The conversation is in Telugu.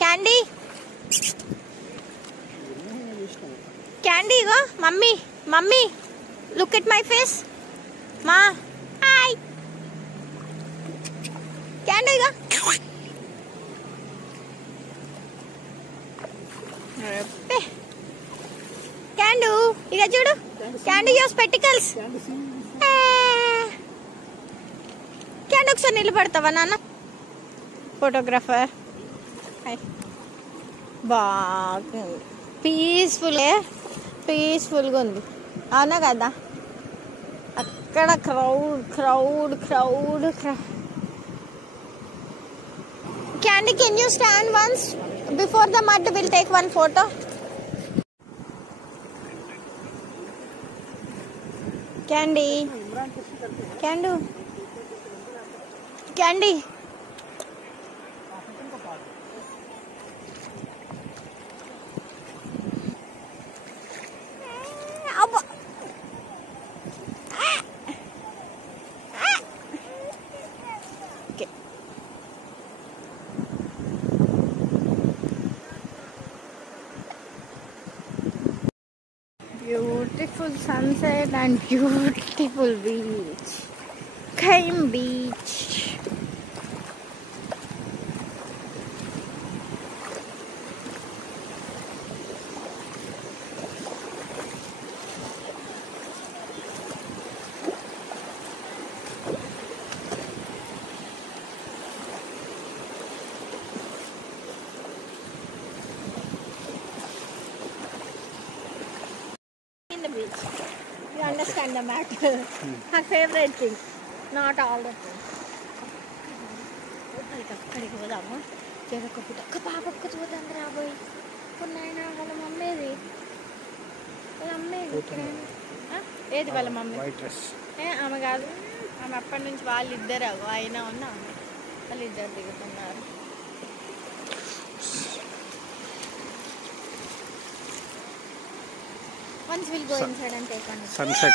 Candy, Candy, go, mummy, look at my face, ma, hi, Candy, go. Candy, iga chudu, Candy, your spectacles. Candy, ఒకసారి నిలబడతావా నాన్న? ఫోటోగ్రాఫర్. హాయ్. బాగుంది, పీస్ఫుల్గా ఉంది, అవునా కదా? అక్కడ crowd. Candy, can you stand once before the mud? We'll take one photo. Candy. Okay. Beautiful sunset and beautiful beach. Kayam Beach. Beach. You understand the matter. Her favorite thing, not all the things. అక్కడికి పోదాము, చెరొక్క పాపకు చూద్దాం రాబోయ్. కొన్నాయినా వాళ్ళ మమ్మీది, ఏది వాళ్ళ మమ్మీ? ఆమె కాదు, ఆమె అప్పటి నుంచి వాళ్ళిద్దరు అయినా ఉన్న ఆమె వాళ్ళిద్దరు దిగుతున్నారు. Once we'll go inside and take one. Sunset.